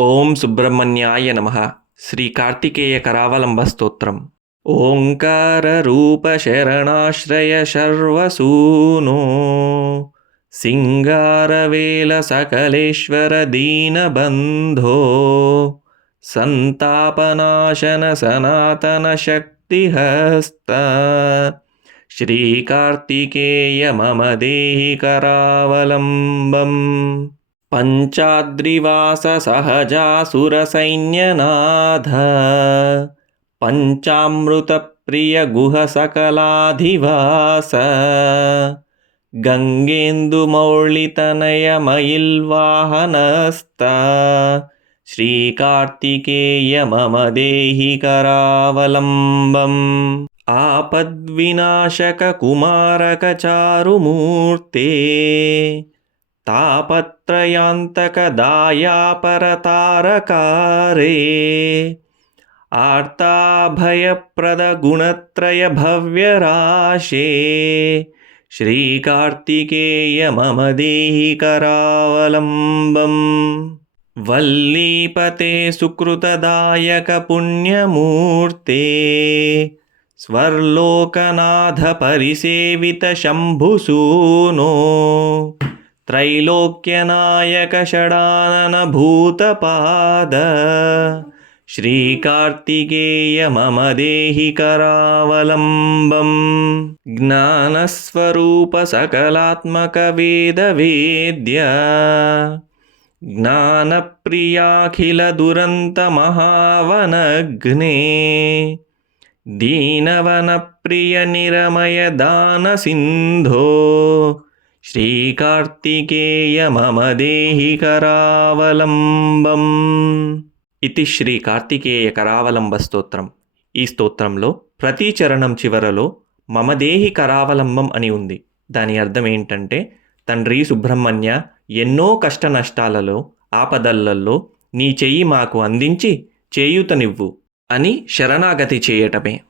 ఓం సుబ్రహ్మణ్యాయ నమ శ్రీ కార్తికేయ కరావలంబ స్తోత్రం ఓంకార రూప శరణాశ్రయ శర్వసూనో సింగారవేల సకలేశ్వర దీనబంధో సంతాపనాశన సనాతన శక్తిహస్త पञ्चाद्रिवाससहजासुरसैन्यनाथ। पञ्चामृतप्रियगुहसकलाधिवास। गङ्गेन्दुमौळितनयमैल्वाहनस्त श्रीकार्तिकेय मम देहि करावलम्बम् आपद्विनाशककुमारकचारुमूर्ते। तापत्रयान्तकदायापरतारकारे आर्ताभयप्रदगुणत्रयभव्यराशे श्रीकार्तिकेय मम देहि करावलम्बम् वल्लीपते सुकृतदायकपुण्यमूर्ते स्वर्लोकनाथपरिसेवितशम्भुसूनो त्रैलोक्यनायकषडाननभूतपाद। श्रीकार्तिकेय मम देहि करावलम्बम् ज्ञानस्वरूपसकलात्मकवेदवेद्य। ज्ञानप्रियाखिलदुरन्तमहावनग्ने। दीनवनप्रियनिरमयदानसिन्धो శ్రీకార్తికేయ మమ దేహి కరావలంబం ఇది శ్రీ కార్తికేయ కరావలంబ స్తోత్రం ఈ స్తోత్రంలో ప్రతి చరణం చివరలో మమ దేహి కరావలంబం అని ఉంది. దాని అర్థం ఏంటంటే తండ్రి సుబ్రహ్మణ్య ఎన్నో కష్ట నష్టాలలో ఆపదలల్లో నీ చెయ్యి మాకు అందించి చేయూతనివ్వు అని శరణాగతి చేయటమే.